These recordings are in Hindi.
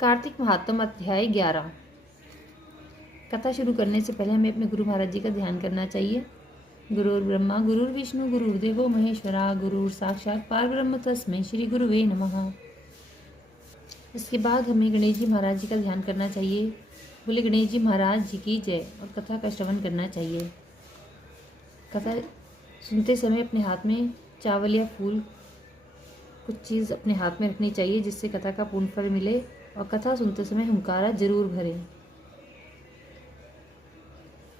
कार्तिक महात्म अध्याय 11। कथा शुरू करने से पहले हमें अपने गुरु महाराज जी का ध्यान करना चाहिए। गुरुर् ब्रह्मा गुरुर्विष्णु गुरुर्देवो महेश्वरा गुरुर् साक्षात परब्रह्म तस्मै श्री गुरुवे नमः। इसके बाद हमें गणेश जी महाराज जी का ध्यान करना चाहिए। बोले गणेश जी महाराज जी की जय। और कथा का श्रवण करना चाहिए। कथा सुनते समय अपने हाथ में चावल या फूल कुछ चीज़ अपने हाथ में रखनी चाहिए, जिससे कथा का पूर्ण फल मिले। और कथा सुनते समय हुंकारा जरूर भरें।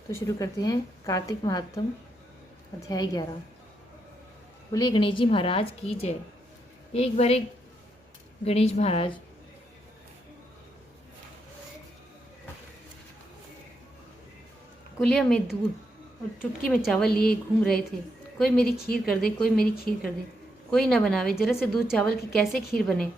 तो शुरू करते हैं। कार्तिक महात्म अध्याय 11। बोले गणेश जी महाराज की जय। एक बार एक गणेश महाराज कुलिया में दूध और चुटकी में चावल लिए घूम रहे थे। कोई मेरी खीर कर दे, कोई मेरी खीर कर दे। कोई ना बनावे, जरा से दूध चावल की कैसे खीर बने।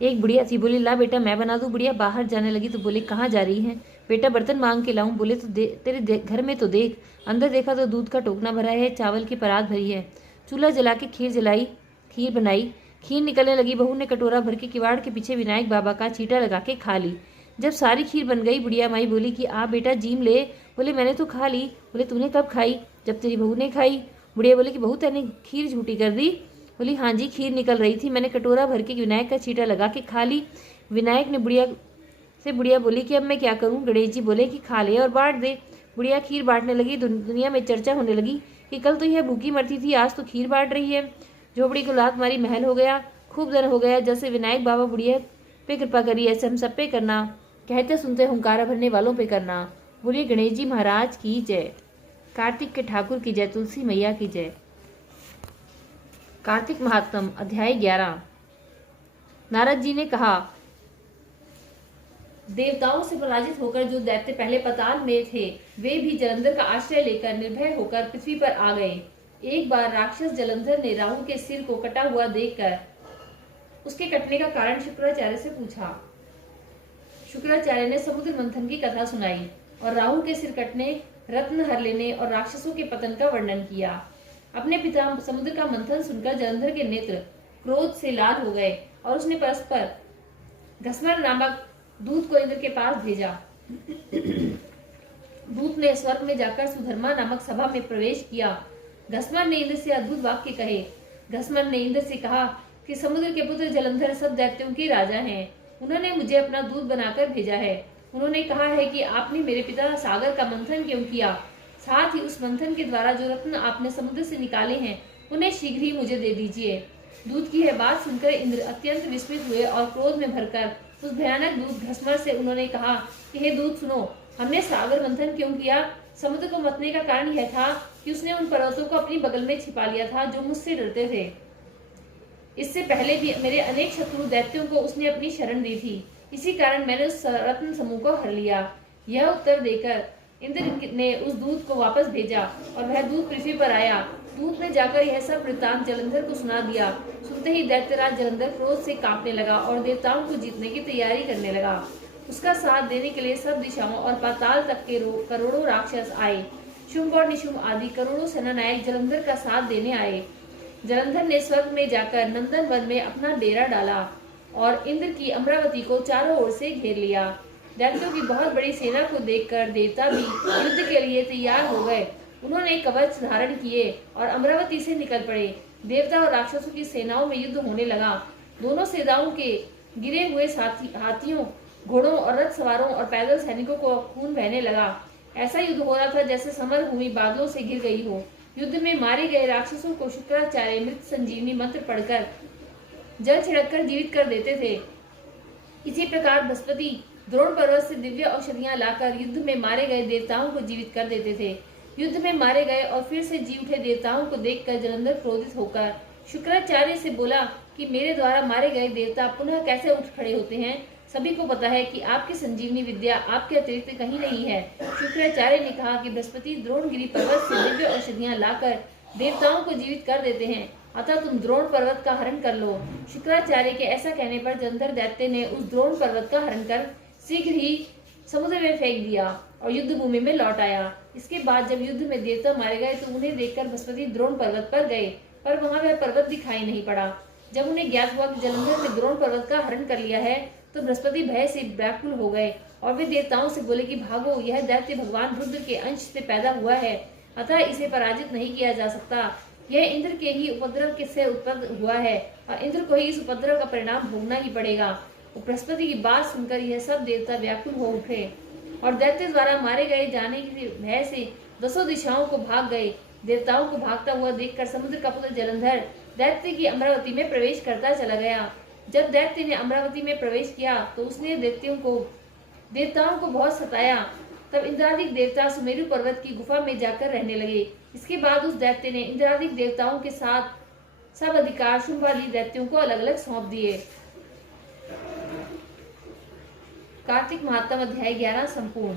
एक बुढ़िया थी, बोली ला बेटा मैं बना दूं। बुढ़िया बाहर जाने लगी तो बोले कहाँ जा रही है। बेटा बर्तन मांग के लाऊं। बोले तो तेरे घर में तो देख। अंदर देखा तो दूध का टोकना भरा है, चावल की परात भरी है। चूल्हा जला के खीर बनाई। खीर निकलने लगी। बहू ने कटोरा भर के किवाड़ के पीछे विनायक बाबा का चीटा लगा के खा ली। जब सारी खीर बन गई, बुढ़िया माई बोली कि आ बेटा जीम ले। बोले मैंने तो खा ली। बोले तूने कब खाई। जब तेरी बहू ने खाई। बुढ़िया बोले कि बहू तेने खीर झूठी कर दी। बोली हाँ जी, खीर निकल रही थी, मैंने कटोरा भर के विनायक का चीटा लगा के खा ली। विनायक ने बुढ़िया बोली कि अब मैं क्या करूं। गणेश जी बोले कि खा ले और बांट दे। बुढ़िया खीर बांटने लगी। दुनिया में चर्चा होने लगी कि कल तो यह भूखी मरती थी, आज तो खीर बांट रही है। झोपड़ी को लात मारी, महल हो गया, खूब धन हो गया। जैसे विनायक बाबा बुढ़िया पे कृपा करी, ऐसे हम सब पे करना। कहते सुनते हुंकारा भरने वालों पे करना। बोलिए गणेश जी महाराज की जय। कार्तिक के ठाकुर की जय। तुलसी मैया की जय। कार्तिक महात्म अध्याय 11। नारद जी ने कहा, देवताओं से पराजित होकर जो दैत्य पहले पाताल में थे, वे भी जलंधर का आश्रय लेकर निर्भय होकर पृथ्वी पर आ गए। एक बार राक्षस जलंधर ने राहु के सिर को कटा हुआ देखकर उसके कटने का कारण शुक्राचार्य से पूछा। शुक्राचार्य ने समुद्र मंथन की कथा सुनाई और राहु के सिर कटने, रत्न हर लेने और राक्षसों के पतन का वर्णन किया। अपने पिता समुद्र का मंथन सुनकर जलंधर के नेत्र क्रोध से लाल हो गए और उसने परस्पर घसमर नामक दूत को इंद्र के पास भेजा। दूत ने स्वर्ग में जाकर सुधर्मा नामक सभा में प्रवेश किया। घसमर ने इंद्र से अद्भुत वाक्य कहे। घसमर ने इंद्र से कहा कि समुद्र के पुत्र जलंधर सब दैत्यों के राजा हैं। उन्होंने मुझे अपना दूत बनाकर भेजा है। उन्होंने कहा है कि आपने मेरे पिता सागर का मंथन क्यों किया, साथ ही उस मंथन के द्वारा जो रत्न आपने समुद्र से निकाले हैं उन्हें शीघ्र ही मुझे दे दीजिए। दूत की यह बात सुनकर इंद्र अत्यंत विस्मित हुए और क्रोध में भरकर उस भयानक दूत घसमर से उन्होंने कहा कि हे दूत सुनो, हमने सागर मंथन क्यों किया। समुद्र को मतने का कारण यह था कि उसने उन पर्वतों को अपनी बगल में छिपा लिया था जो मुझसे डरते थे। इससे पहले भी मेरे अनेक शत्रु दैत्यों को उसने अपनी शरण दी थी, इसी कारण मैंने उस रत्न समूह को हर लिया। यह उत्तर देकर इंद्र ने उस दूत को वापस भेजा और वह दूत पृथ्वी पर आया। दूत ने जाकर यह सब वृत्तांत जलंधर को सुना दिया। सुनते ही दैत्यराज जलंधर क्रोध से कांपने लगा और देवताओं को जीतने की तैयारी करने लगा। उसका साथ देने के लिए सब दिशाओं और पाताल तक के करोड़ों राक्षस आए। शुंभ और निशुंभ आदि करोड़ों सेनानायक जलंधर का साथ देने आए। जलंधर ने स्वर्ग में जाकर नंदन वन में अपना डेरा डाला और इंद्र की अमरावती को चारों ओर से घेर लिया। दैत्यों की बहुत बड़ी सेना को देखकर देवता भी युद्ध के लिए तैयार हो गए। उन्होंने कवच धारण किए और अमरावती से निकल पड़े। देवता और राक्षसों की सेनाओं में युद्ध होने लगा। दोनों सेनाओं के गिरे हुए हाथियों, घोड़ों और रथ सवारों और पैदल सैनिकों को खून बहने लगा। ऐसा युद्ध हो रहा था जैसे समर भूमि बादलों से घिर गई हो। युद्ध में मारे गए राक्षसों को शुक्राचार्य मृत संजीवनी मंत्र पढ़कर जल छिड़ककर जीवित कर देते थे। इसी प्रकार बृहस्पति द्रोण पर्वत से दिव्य औषधियां लाकर युद्ध में मारे गए देवताओं को जीवित कर देते थे। युद्ध में मारे गए और फिर से जी उठे देवताओं को देखकर जलंधर क्रोधित होकर शुक्राचार्य से बोला कि मेरे द्वारा मारे गए देवता पुनः कैसे उठ खड़े होते हैं। सभी को पता है कि आपकी संजीवनी विद्या आपके अतिरिक्त कहीं नहीं है। शुक्राचार्य ने कहा कि बृहस्पति द्रोणगिरी पर्वत से दिव्य औषधियां लाकर देवताओं को जीवित कर देते हैं, अतः तुम द्रोण पर्वत का हरण कर लो। शुक्राचार्य के ऐसा कहने पर जलंधर दैत्य ने उस द्रोण पर्वत का हरण कर शीघ्र ही समुद्र में फेंक दिया और युद्ध भूमि में लौट आया। इसके बाद जब युद्ध में देवता मारे गए तो उन्हें देखकर बृहस्पति द्रोण पर्वत पर गए। पर वहां वह पर्वत दिखाई नहीं पड़ा। जब उन्हें ज्ञात हुआ कि जलंधर ने द्रोण पर्वत का हरण कर लिया है तो बृहस्पति भय से व्याकुल हो गए और वे देवताओं से बोले कि भागो, यह दैत्य भगवान रुद्र के अंश से पैदा हुआ है, अतः इसे पराजित नहीं किया जा सकता। यह इंद्र के ही उपद्रव से उत्पन्न हुआ है और इंद्र को ही इस उपद्रव का परिणाम भोगना ही पड़ेगा। बृहस्पति की बात सुनकर यह सब देवता व्याकुल हो उठे और दैत्य द्वारा मारे गए जाने के भय से 10 दिशाओं को भाग गए। देवताओं को भागता हुआ देखकर समुद्र का पुत्र जलंधर दैत्य की अमरावती में प्रवेश करता चला गया। जब दैत्य ने अमरावती में प्रवेश किया तो उसने देवताओं को बहुत सताया। तब इंद्रादिक देवता सुमेरु पर्वत की गुफा में जाकर रहने लगे। इसके बाद उस दैत्य ने इंद्रादिक देवताओं के साथ सब अधिकार शुंभादि दैत्यों को अलग अलग सौंप दिए। कार्तिक महात्म अध्याय 11 संपूर्ण।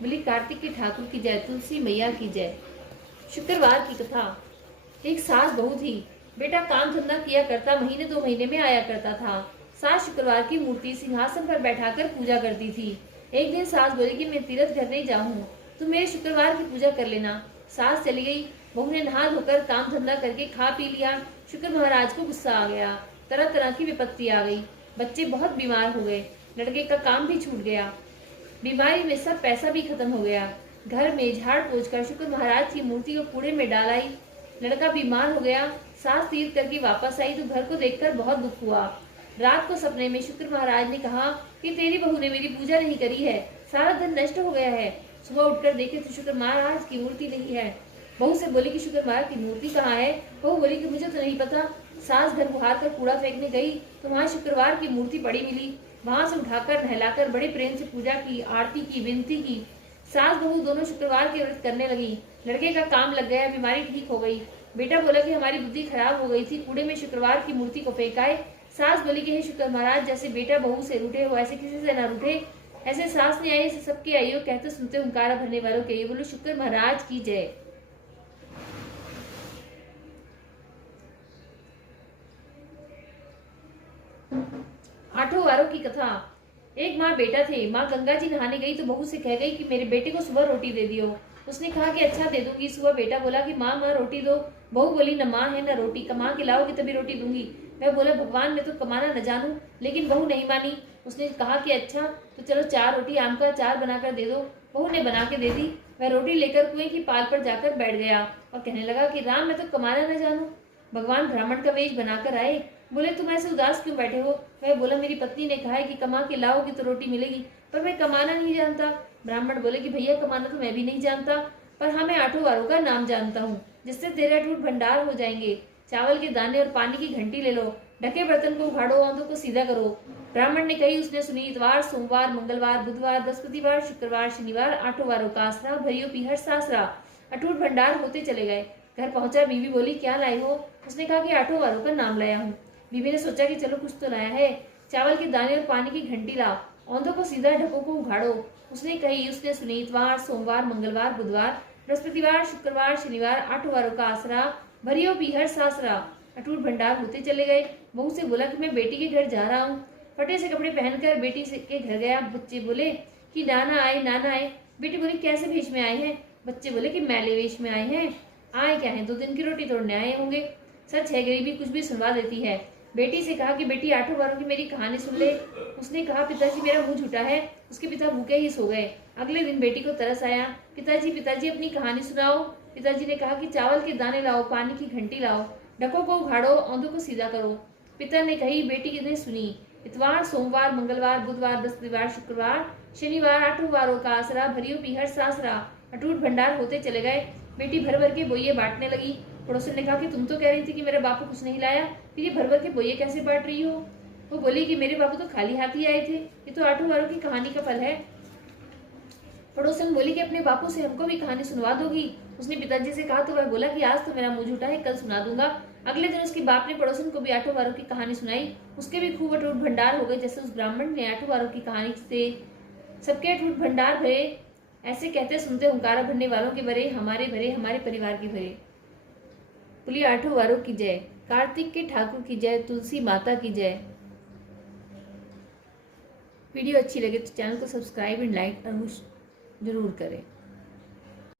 बोली कार्तिक के ठाकुर की जय, तुलसी मैया की जय। शुक्रवार की कथा। एक सास बहू थी। बेटा काम धंधा किया करता, महीने 2 महीने में आया करता था। सास शुक्रवार की मूर्ति सिंहासन पर बैठाकर पूजा करती थी। एक दिन सास बोली कि मैं तीर्थ घर नहीं जाऊँ, तुम मेरे शुक्रवार की पूजा कर लेना। सास चली गई। बहू ने नहा धोकर काम धंधा करके खा पी लिया। शुक्र महाराज को गुस्सा आ गया। तरह तरह की विपत्ति आ गई। बच्चे बहुत बीमार हो गए। लड़के का काम भी छूट गया। बीमारी में सब पैसा भी खत्म हो गया। घर में झाड़ पोंछ कर शुक्र महाराज की मूर्ति को कूड़े में डाल आई। लड़का बीमार हो गया। सास तीर्थ करके वापस आई तो घर को देखकर बहुत दुख हुआ। रात को सपने में शुक्र महाराज ने कहा कि तेरी बहू ने मेरी पूजा नहीं करी है, सारा धन नष्ट हो गया है। सुबह उठकर देखे तो शुक्र महाराज की मूर्ति नहीं है। बहू से बोली कि शुक्र महाराज की मूर्ति कहाँ है। बहू बोली कि मुझे तो नहीं पता। सास घर बुहार कर कूड़ा फेंकने गई तो वहाँ शुक्रवार की मूर्ति पड़ी मिली। वहां से उठाकर नहलाकर बड़े प्रेम से पूजा की, आरती की, विनती की। सास बहू दोनों शुक्रवार के व्रत करने लगी। लड़के का काम लग गया, बीमारी ठीक हो गई। बेटा बोला कि हमारी बुद्धि खराब हो गई थी, कूड़े में शुक्रवार की मूर्ति को फेंकाए। सास बोली कि हे शुक्र महाराज, जैसे बेटा बहू से रूठे हो ऐसे किसी से न रूठे। ऐसे सास ने आई, सबके आइयो कहते सुनते हुंकारा भरने वालों के बोलो शुक्र महाराज की जय। आठों वारों की कथा। एक माँ बेटा थे। माँ गंगा जी नहाने गई तो बहू से कह गई कि मेरे बेटे को सुबह रोटी दे दियो। उसने कहा कि अच्छा दे दूंगी। सुबह बेटा बोला कि माँ रोटी दो। बहू बोली न माँ है न रोटी, कमा के लाओगी तभी रोटी दूंगी। मैं बोला भगवान मैं तो कमाना न जानू, लेकिन बहू नहीं मानी। उसने कहा कि अच्छा तो चलो 4 रोटी आम का अचार बनाकर दे दो। बहू ने बना के दे दी। वह रोटी लेकर कुएं की पाल पर जाकर बैठ गया और कहने लगा कि राम मैं तो कमाना न जानू। भगवान ब्राह्मण का वेश बनाकर आए। बोले तुम ऐसे उदास क्यों बैठे हो। वह बोला मेरी पत्नी ने कहा है कि कमा के लाओगी तो रोटी मिलेगी, पर मैं कमाना नहीं जानता। ब्राह्मण बोले कि भैया कमाना तो मैं भी नहीं जानता, पर हाँ मैं आठों वारों का नाम जानता हूँ जिससे तेरे अटूट भंडार हो जाएंगे। चावल के दाने और पानी की घंटी ले लो, ढके बर्तन को उखाड़ो, औंधों को सीधा करो। ब्राह्मण ने कही, उसने सुनी। इतवार, सोमवार, मंगलवार, बुधवार, बृहस्पतिवार, शुक्रवार, शनिवार, आठों वारों का आसरा, भरियो पीहर सासरा, अटूट भंडार होते चले गए। घर पहुंचा। बीवी बोली क्या लाए हो। उसने कहा कि आठों वारों का नाम लाया हूँ। बीवी ने सोचा कि चलो कुछ तो लाया है। चावल के दाने और पानी की घंटी ला, औंधों को सीधा, ढकों को उखाड़ो। उसने कही, उसने सुनी। इतवार, सोमवार, मंगलवार, बुधवार, बृहस्पतिवार, शुक्रवार, शनिवार, आठों वारों का आसरा, भरियो पीहर सासरा, अटूट भंडार होते चले गए। बहू से बोला कि मैं बेटी के घर जा रहा हूँ। फटे से कपड़े पहनकर बेटी के घर गया। बच्चे बोले कि नाना आए, नाना आए। बेटी बोली कैसे भेष में आए हैं। बच्चे बोले कि मैले वेश में आए हैं। आए क्या है, 2 दिन की रोटी तोड़ने आए होंगे। सच है, गरीबी कुछ भी सुनवा देती है। बेटी से कहा कि बेटी आठों वारों की मेरी कहानी सुन ले। उसने कहा पिताजी मेरा मुंह झूठा है। उसके पिता भूखे ही सो गए। अगले दिन बेटी को तरस आया। पिताजी पिताजी अपनी कहानी सुनाओ। पिताजी ने कहा कि चावल के दाने लाओ, पानी की घंटी लाओ, ढकों को उखाड़ो, औंधों को सीधा करो। पिता ने कही। बेटी ने सुनी। इतवार, सोमवार, मंगलवार, बुधवार, बृहस्पतिवार, शुक्रवार, शनिवार, आठों वारों का आसरा, भरियो पीहर सासरा, अटूट भंडार होते चले गए। बेटी भर भर के बोइये बांटने लगी। पड़ोसन ने कहा कि तुम तो कह रही थी कि मेरे बापू कुछ नहीं लाया, फिर ये भर भर के बोइये कैसे बांट रही हो। वो बोली कि मेरे बापू तो खाली हाथ ही आए थे, ये तो आठों वारों की कहानी का फल है। पड़ोसन बोली कि अपने बापू से हमको भी कहानी सुनवा दोगी। उसने पिताजी से कहा तो वह बोला कि आज तो मेरा मुंह झूठा है, कल सुना दूंगा। अगले दिन उसके बाप ने पड़ोसन को भी आठों वारों की कहानी सुनाई। उसके भी खूब अटूट भंडार हो गए, जैसे उस ब्राह्मण ने आठों वारों की कहानी से सबके अटूट भंडार भरे। ऐसे कहते सुनते हुंकारा भरने वालों के भरे, हमारे परिवार के भरे। बोली आठों वारों की जय। कार्तिक के ठाकुर की जय। तुलसी माता की जय। वीडियो अच्छी लगे तो चैनल को सब्सक्राइब एंड लाइक जरूर करें।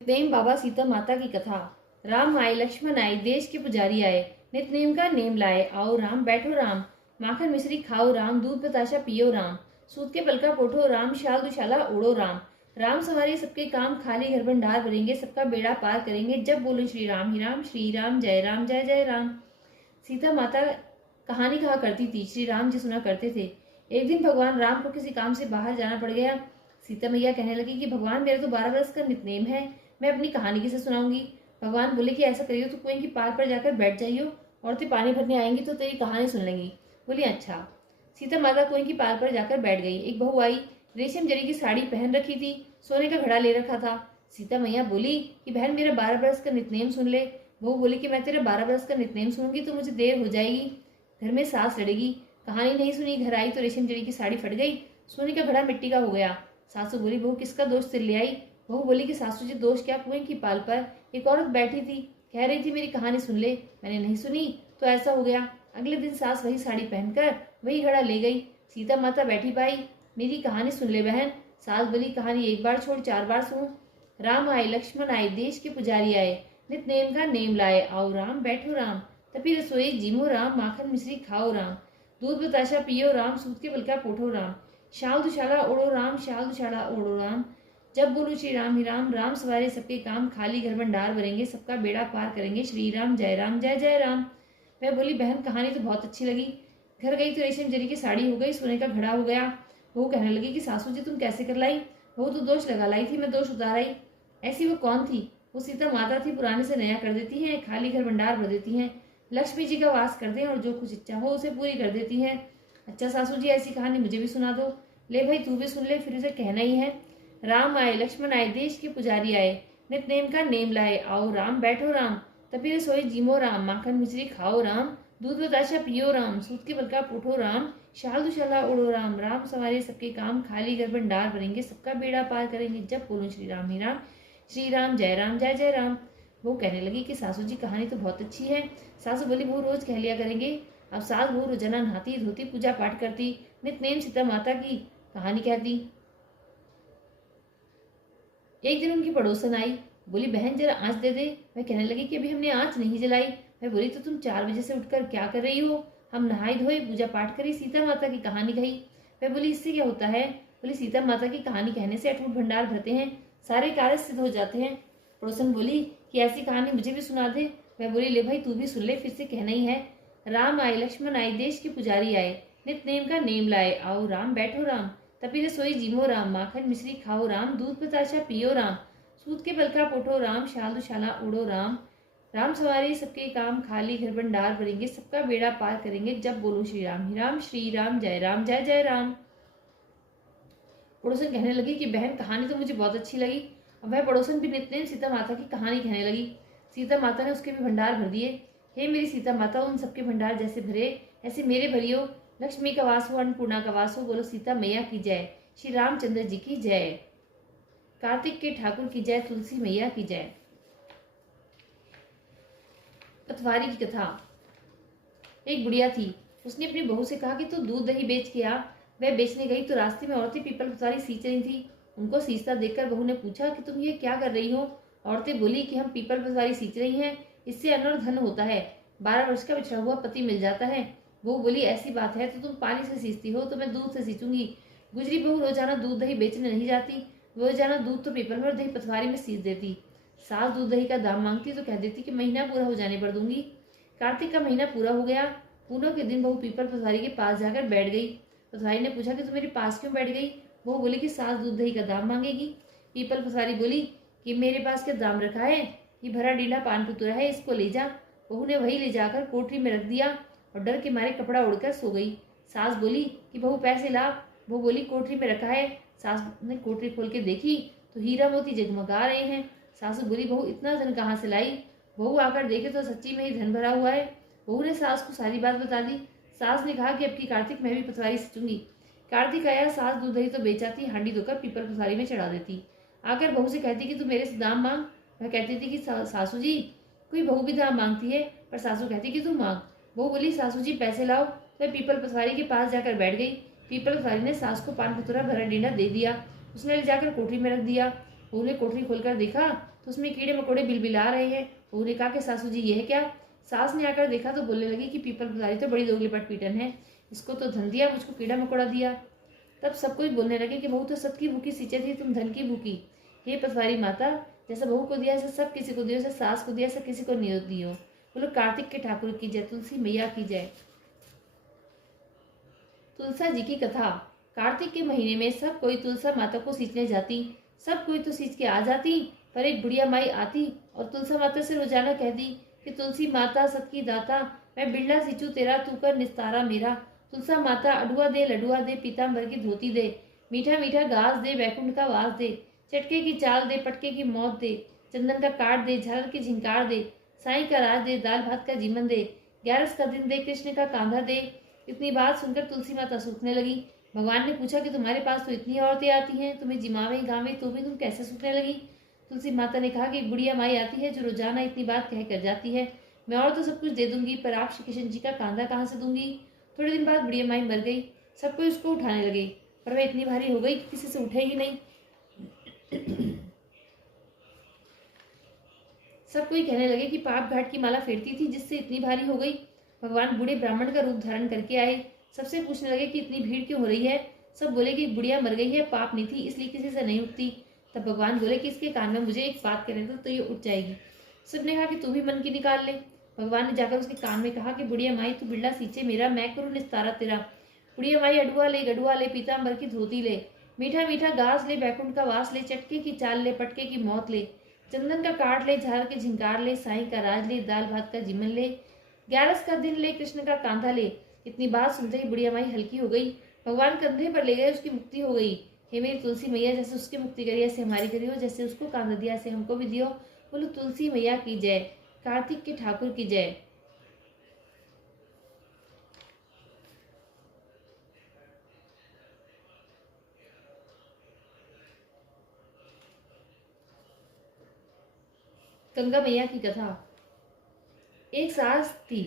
प्रेम बाबा सीता माता की कथा। राम आए लक्ष्मण आए देश के पुजारी आए, नित नेम का नेम लाए, आओ राम बैठो राम, माखन मिश्री खाओ राम, दूध बताशा पियो राम, सूत के पलका पोठो राम, शाल दुशाला ओढ़ो राम, राम सवारे सबके काम, खाली घर भंडार भरेंगे, सबका बेड़ा पार करेंगे, जब बोलो श्री राम ही राम, श्री राम जय जय राम। सीता माता कहानी कहा करती थी, श्री राम जी सुना करते थे। एक दिन भगवान राम को किसी काम से बाहर जाना पड़ गया। सीता मैया कहने लगी कि भगवान मेरा तो 12 वर्ष का नितनेम है, मैं अपनी कहानी किसे सुनाऊंगी। भगवान बोले कि ऐसा करियो तो कुएं की पार पर जाकर बैठ जाइयो, औरतें पानी भरने आएंगी तो तेरी कहानी सुन लेंगी। बोली अच्छा। सीता माता कुएं की पार पर जाकर बैठ गई। एक बहू आई, रेशम जरी की साड़ी पहन रखी थी, सोने का घड़ा ले रखा था। सीता मैया बोली कि बहन मेरा 12 वर्ष का नितनेम सुन ले। बहू बोली कि मैं तेरा 12 वर्ष का नितनेम सुनूंगी तो मुझे देर हो जाएगी, घर में सास लड़ेगी। कहानी नहीं सुनी, घर आई तो रेशम जरी की साड़ी फट गई, सोने का घड़ा मिट्टी का हो गया। सासू बोली बहू किसका दोष सिर ले आई। बहू बोली कि सासू जी दोष क्या, कुएं की पाल पर एक औरत बैठी थी, कह रही थी मेरी कहानी सुन ले, मैंने नहीं सुनी तो ऐसा हो गया। अगले दिन सास वही साड़ी पहनकर वही घड़ा ले गई। सीता माता बैठी पाई, मेरी कहानी सुन ले बहन। सास बोली कहानी एक बार छोड़ 4 बार सुन। राम आए लक्ष्मण आए देश के पुजारी आए, नित नेम का नेम लाए, आओ राम बैठो राम, तभी रसोई जीमो राम, माखन मिश्री खाओ राम, दूध बताशा पियो राम, सूत के पलका पोठो राम, शाल दुशाला ओढ़ो राम, शाल दुशाला ओढ़ो राम, जब बोलो श्री राम ही राम, राम सवारे सबके काम, खाली घर भंडार भरेंगे, सबका बेड़ा पार करेंगे, श्री राम जय जय राम। मैं बोली बहन कहानी तो बहुत अच्छी लगी। घर गई तो रेशम जरी की साड़ी हो गई, सोने का घड़ा हो गया। वो कहने लगी कि सासू जी तुम कैसे कर लाई। वो तो दोष लगा लाई थी, मैं दोष उतार आई। ऐसी वो कौन थी। वो सीता माता थी, पुराने से नया कर देती हैं, खाली घर भंडार भर देती हैं, लक्ष्मी जी का वास करते हैं और जो कुछ इच्छा हो उसे पूरी कर देती हैं। अच्छा सासू जी ऐसी कहानी मुझे भी सुना दो। ले भाई तू भी सुन ले, फिर उसे कहना ही है। राम आए लक्ष्मण आए देश के पुजारी आए, नित नेम का नेम लाए, आओ राम बैठो राम, तभी रसोई जीमो राम, माखन मिश्री खाओ राम, दूध बताशा पियो राम, सूत के पलका पोठो राम, शाल दुशाला उड़ो राम, राम सवारे सबके काम, खाली घर भंडार भरेंगे, सबका बेड़ा पार करेंगे, जब बोलो श्री राम ही राम, श्री राम जय राम। वो कहने लगी कि सासू जी कहानी तो बहुत अच्छी है। सासू बोली वो रोज कह लिया करेंगे। अब सास वो रोजाना नहाती धोती पूजा पाठ करती, नितनेम सीता माता की कहानी कहती। एक दिन उनकी पड़ोसन आई, बोली बहन जरा आँच दे दे। मैं कहने लगी कि अभी हमने आँच नहीं जलाई। मैं बोली तो तुम 4 बजे से उठकर क्या कर रही हो। हम नहाई धोई पूजा पाठ करी, सीता माता की कहानी कही। मैं बोली इससे क्या होता है। बोली सीता माता की कहानी कहने से अटूट भंडार भरते हैं, सारे कार्य सिद्ध हो जाते हैं। पड़ोसन बोली कि ऐसी कहानी मुझे भी सुना दे। मैं बोली ले भाई तू भी सुन ले, फिर से कहना ही है। राम आए लक्ष्मण आए देश के पुजारी आए, नित नेम का नेम लाए, आओ राम बैठो राम, तभी रसोई जीमो राम, माखन मिश्री खाओ राम, दूध बताशा पियो राम, सूत के पलका पोठो राम, शाल दुशाला उड़ो राम, राम सवारे सबके काम, खाली घर भंडार भरेंगे, सबका बेड़ा पार करेंगे, जब बोलो श्री राम ही राम, श्री राम जय राम। पड़ोसन कहने लगी कि बहन कहानी तो मुझे बहुत अच्छी लगी। अब वह पड़ोसन भी नित्य सीता माता की कहानी कहने लगी। सीता माता ने उसके भी भंडार भर दिए। हे मेरी सीता माता, उन सबके भंडार जैसे भरे ऐसे मेरे भरियो। लक्ष्मी का वास हो, अन्नपूर्णा का वास हो, बोलो सीता मैया की जय, श्री रामचंद्र जी की जय, कार्तिक के ठाकुर की जय, तुलसी मैया की जय। पतवारी की कथा। एक बुढ़िया थी, उसने अपनी बहू से कहा कि तू दूध दही बेच के आ। वह बेचने गई तो रास्ते में औरतें पीपल पतवारी सींच रही थी। उनको सींचता देखकर बहू ने पूछा कि तुम ये क्या कर रही हो। औरतें बोली कि हम पीपल पतवारी सींच रही हैं, इससे अन्न और धन होता है, 12 वर्ष का बिछड़ा हुआ पति मिल जाता है। बहू बोली ऐसी बात है तो तुम पानी से सींचती हो तो मैं दूध से सींचूंगी। गुजरी बहू रोजाना दूध दही बेचने नहीं जाती, रोजाना दूध तो पीपल में और दही पतवारी में सींच देती। सास दूध दही का दाम मांगती तो कह देती कि महीना पूरा हो जाने पर दूंगी। कार्तिक का महीना पूरा हो गया। पूनम के दिन बहू पीपल पतवारी के पास जाकर बैठ गई। पतवारी ने पूछा कि तू मेरे पास क्यों बैठ गई। बहू बोली कि सास दूध दही का दाम मांगेगी। पीपल पतवारी बोली कि मेरे पास क्या दाम रखा है, ये भरा डीला पान पुतुरा है, इसको ले जा। बहू ने वही ले जाकर कोठरी में रख दिया और डर के मारे कपड़ा उड़कर सो गई। सास बोली कि बहू पैसे ला। बहू बोली कोठरी में रखा है। सास ने कोठरी खोल के देखी तो हीरा मोती जगमगा रहे हैं। सासू बोली बहू इतना धन कहाँ से लाई। बहू आकर देखे तो सच्ची में ही धन भरा हुआ है। बहू ने सास को सारी बात बता दी। सास ने कहा कि अब की कार्तिक मैं भी पतवारी सींचूंगी। कार्तिक आया, सास दूध दही तो बेचाती, हांडी धोकर पीपल पतवारी में चढ़ा देती। आकर बहू से कहती कि तू मेरे से दाम मांग। वह कहती थी कि सासू जी, कोई बहू भी दाम मांगती है, पर सासू कहती कि तू मांग। बहू बोली सासू जी पैसे लाओ। वह पीपल पतवारी के पास जाकर बैठ गई। पीपल पतवारी ने सास को पान पुतुरा भरा डीडा दे दिया। उसने ले जाकर कोठरी में रख दिया। बहू ने कोठरी खोलकर देखा तो उसमें कीड़े मकोड़े बिलबिला रहे हैं बहू ने कहा कि सासू जी यह क्या? सास ने आकर देखा तो बोलने लगी कि पीपल पधारी तो बड़ी दोगली पटपीटन है, इसको तो धन दिया, मुझको कीड़ा मकोड़ा दिया। तब सब कोई बोलने लगे कि बहू तो सत की भूखी सींचे थी, तुम धन की भूखी। हे पटवारी माता, जैसा बहू को दिया ऐसा सब किसी को दियो, जैसा सास को दिया ऐसा किसी को नहीं दियो। बोलो कार्तिक के ठाकुर की जय, तुलसी मैया की जय। तुलसा जी की कथा। कार्तिक के महीने में सब कोई तुलसा माता को सींचने जाती। सब कोई तो सींच के आ जाती, पर एक बुढ़िया माई आती और तुलसा माता से रोजाना कहती कि तुलसी माता सत की दाता, मैं बिरला सींचू तेरा, तू कर निस्तारा मेरा। तुलसा माता अडुआ दे, लडुआ दे, पीताम्बर की धोती दे, मीठा मीठा घास दे, वैकुंठ का वास दे, चटके की चाल दे, पटके की मौत दे, चंदन का काट दे, झालर की झिंकार दे, साई का राज दे, दाल भात का जीवन दे, 11 का दिन दे, कृष्ण का कांधा दे। इतनी बात सुनकर तुलसी माता सूखने लगी। भगवान ने पूछा कि तुम्हारे पास तो इतनी औरतें आती हैं, तुम्हें जिमावे गावे तो भी तुम कैसे सूखने लगी? तुलसी माता ने कहा कि एक बुढ़िया माई आती है जो रोजाना इतनी बात कह कर जाती है। मैं और तो सब कुछ दे दूंगी, पर आप श्री कृष्ण जी का कांधा कहाँ से दूंगी? थोड़े दिन बाद बुढ़िया माई मर गई। सब कोई उसको उठाने लगे, पर वह इतनी भारी हो गई कि किसी से उठे ही नहीं। सब कोई कहने लगे कि पाप घाट की माला फेरती थी जिससे इतनी भारी हो गई। भगवान बूढ़े ब्राह्मण का रूप धारण करके आए। सबसे पूछने लगे कि इतनी भीड़ क्यों हो रही है? सब बोले कि बुढ़िया मर गई है, पाप नहीं थी इसलिए किसी से नहीं उठती। तब भगवान बोले कि इसके कान में मुझे एक बात कहने दो तो ये उठ जाएगी। सबने कहा कि तू भी मन की निकाल ले। भगवान ने जाकर उसके कान में कहा कि बुढ़िया माई तू बिरला सींचे मेरा, मैं करूँ निस्तारा तेरा। बुढ़िया माई अडुआ ले, गडुआ ले, पीताम्बर की धोती ले, मीठा मीठा घास ले, बैकुंठ का वास ले, चटके की चाल ले, पटके की मौत ले, चंदन का काट ले, झार के झिंकार ले, साई का राज ले, दाल भात का जीवन ले, 11 का दिन ले, कृष्ण का कांधा ले। इतनी बात सुनते ही बुढ़िया माई हल्की हो गई। भगवान कंधे पर ले गए, उसकी मुक्ति हो गई। हे मेरी तुलसी मैया, जैसे उसकी मुक्ति करी ऐसे हमारी करियो, जैसे उसको कांधा दिया ऐसे हमको भी दियो। बोलो तुलसी मैया की जय, कार्तिक के ठाकुर की जय। गंगा मैया की कथा। एक सास थी,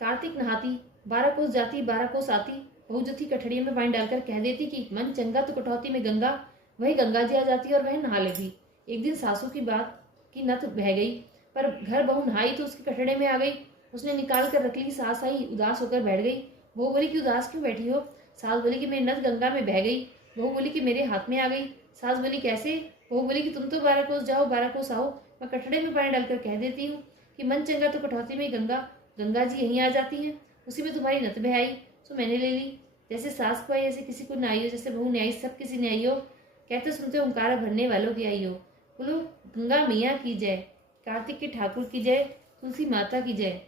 कार्तिक नहाती, 12 कोस जाती, 12 कोस आती। बहू जो थी कठड़ियों में पानी डालकर कह देती कि मन चंगा तो कटौती में गंगा। वही गंगा जी आ जाती और वह नहा लेती। एक दिन सासू की बात की नत बह गई, पर घर बहू नहाई तो उसके कटड़े में आ गई। उसने निकाल कर रख ली। सास आई, उदास होकर बैठ गई। बहू बोली कि उदास क्यों बैठी हो? सास बोली कि मेरी नत गंगा में बह गई। बहू बोली कि मेरे हाथ में आ गई। सास बोली कैसे? बहू बोली कि तुम तो 12 कोस जाओ, 12 कोस आओ, मैं कटड़े में पानी डालकर कह देती हूँ कि मन चंगा तो कटौती में गंगा। गंगा जी यहीं आ जाती हैं, उसी में तुम्हारी नत बह आई तो मैंने ले ली। जैसे सास को आई ऐसे किसी को न आई हो, जैसे बहू ने आई सब किसी ने आई हो। कहते सुनते ओंकार भरने वालों की आई हो। बोलो गंगा मैया की जय, कार्तिक के ठाकुर की जय, तुलसी माता की जय।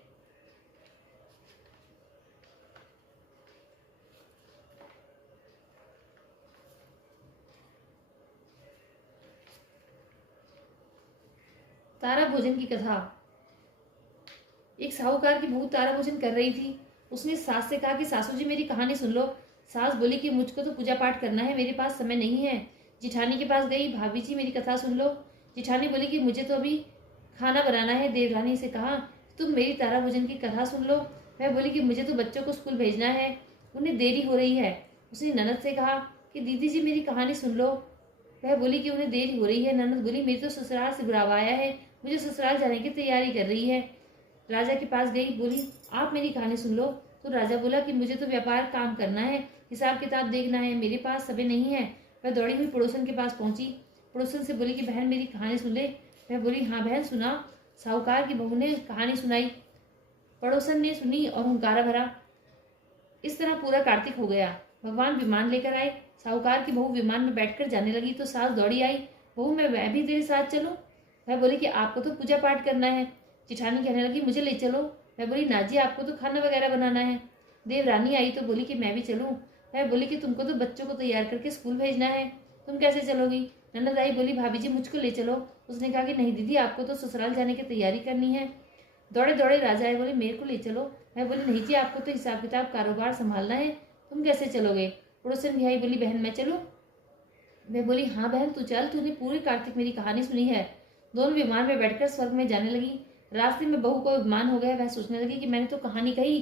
तारा भोजन की कथा। एक साहूकार की बहू तारा भोजन कर रही थी। उसने सास से कहा कि सासू जी मेरी कहानी सुन लो। सास बोली कि मुझको तो पूजा पाठ करना है, मेरे पास समय नहीं है। जिठानी के पास गई, भाभी जी मेरी कथा सुन लो। जिठानी बोली कि मुझे तो अभी खाना बनाना है। देवरानी से कहा तुम मेरी तारा भोजन की कथा सुन लो। वह बोली कि मुझे तो बच्चों को स्कूल भेजना है, उन्हें देरी हो रही है। उसने ननद से कहा कि दीदी जी मेरी कहानी सुन लो। वह बोली कि उन्हें देरी हो रही है। ननद बोली मेरी तो ससुराल से बुलावा आया है, मुझे ससुराल जाने की तैयारी कर रही है। राजा के पास गई, बोली आप मेरी कहानी सुन लो। तो राजा बोला कि मुझे तो व्यापार काम करना है, हिसाब किताब देखना है, मेरे पास समय नहीं है। वह दौड़ी हुई पड़ोसन के पास पहुंची। पड़ोसन से बोली कि बहन मेरी कहानी सुन ले। वह बोली हाँ बहन सुना। साहूकार की बहू ने कहानी सुनाई, पड़ोसन ने सुनी और हुंकारा भरा। इस तरह पूरा कार्तिक हो गया। भगवान विमान लेकर आए। साहूकार की बहू विमान में बैठकर जाने लगी तो सास दौड़ी आई, बहू मैं भी तेरे साथ चलूं? वह बोली कि आपको तो पूजा पाठ करना है। जिठानी कहने लगी मुझे ले चलो। मैं बोली ना जी आपको तो खाना वगैरह बनाना है। देवरानी आई तो बोली कि मैं भी चलूं। मैं बोली कि तुमको तो बच्चों को तैयार करके स्कूल भेजना है, तुम कैसे चलोगी? ननद आई, बोली भाभी जी मुझको ले चलो। उसने कहा कि नहीं दीदी आपको तो ससुराल जाने की तैयारी करनी है। दौड़े दौड़े राजा आए, बोले मेरे को ले चलो। मैं बोली नहीं जी आपको तो हिसाब किताब कारोबार संभालना है, तुम कैसे चलोगे? पड़ोसन भी आई, बोली बहन मैं चलूं? मैं बोली हाँ बहन तू चल, तूने पूरी कार्तिक मेरी कहानी सुनी है। दोनों विमान में बैठकर स्वर्ग में जाने लगी। रास्ते में बहू को विमान हो गया। वह सोचने लगी कि मैंने तो कहानी कही,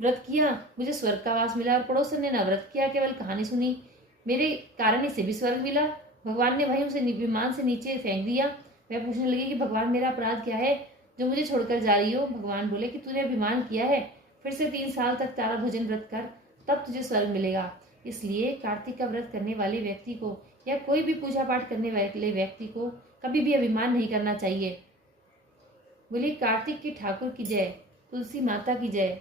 व्रत किया, मुझे स्वर्ग का वास मिला, और पड़ोसन ने ना व्रत किया केवल कहानी सुनी, मेरे कारण इसे भी स्वर्ग मिला। भगवान ने वहीं उसे विमान से नीचे फेंक दिया। वह पूछने लगी कि भगवान मेरा अपराध क्या है जो मुझे छोड़कर जा रही हो। भगवान बोले कि तूने अभिमान किया है, फिर से 3 साल तक तारा भोजन व्रत कर, तब तुझे स्वर्ग मिलेगा। इसलिए कार्तिक का व्रत करने वाले व्यक्ति को या कोई भी पूजा पाठ करने वाले व्यक्ति को कभी भी अभिमान नहीं करना चाहिए। बोले कार्तिक के ठाकुर की जय, तुलसी माता की जय।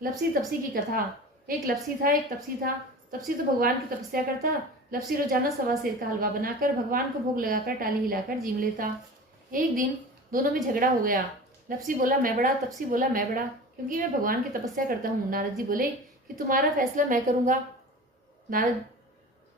लपसी तपसी की कथा। एक लपसी था, एक तपसी था। तपसी तो भगवान की तपस्या करता। लपसी रोजाना 1.25 सेर का हलवा बनाकर भगवान को भोग लगाकर टाली हिलाकर जीम लेता। एक दिन दोनों में झगड़ा हो गया। लपसी बोला मैं बड़ा, तपसी बोला मैं बड़ा, क्योंकि मैं भगवान की तपस्या करता हूँ। नारद जी बोले कि तुम्हारा फैसला मैं करूंगा। नारद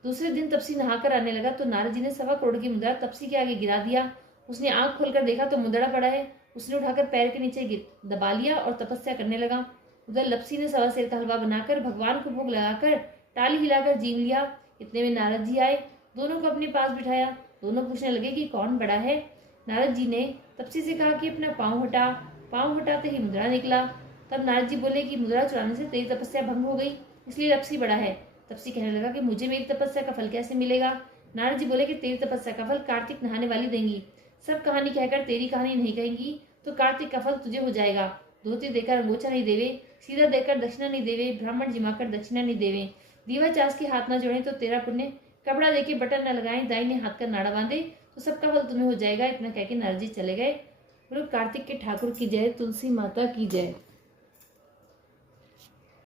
दूसरे दिन तपसी नहाकर आने लगा तो नारद जी ने 1.25 करोड़ की मुद्रा तपसी के आगे गिरा दिया। उसने आंख खोलकर देखा तो मुद्रा पड़ा है। उसने उठाकर पैर के नीचे दबा लिया और तपस्या करने लगा। उधर लपसी ने 1.25 सेर का हलवा बनाकर भगवान को भोग लगाकर टाली हिलाकर जीम लिया। इतने में नारद जी आए, दोनों को अपने पास बिठाया। दोनों पूछने लगे कि कौन बड़ा है। नारद जी ने तपसी से कहा कि अपना पाँव हटा। पाँव हटाते ही मुद्रा निकला। तब नारद जी बोले कि मुद्रा चुराने से तेरी तपस्या भंग हो गई, इसलिए लपसी बड़ा है। तपसी कहने लगा कि मुझे मेरी तपस्या का फल कैसे मिलेगा। नारद जी बोले कि तेरी तपस्या का फल कार्तिक नहाने वाली देंगी। सब कहानी कहकर तेरी कहानी नहीं कहेंगी तो कार्तिक का फल तुझे हो जाएगा। धोती देकर अंगोछा नहीं देवे, सीधा देकर दक्षिणा नहीं देवे, ब्राह्मण जिमाकर दक्षिणा नहीं देवे, दीवा चास के हाथ न जोड़े तो तेरा पुण्य, कपड़ा देके बटन न लगाए, दाहिने हाथ का नाड़ा बांधे तो सबका फल तुम्हें हो जाएगा। इतना कहकर नारद जी चले गए। बोलो कार्तिक के ठाकुर की जय, तुलसी माता की जय।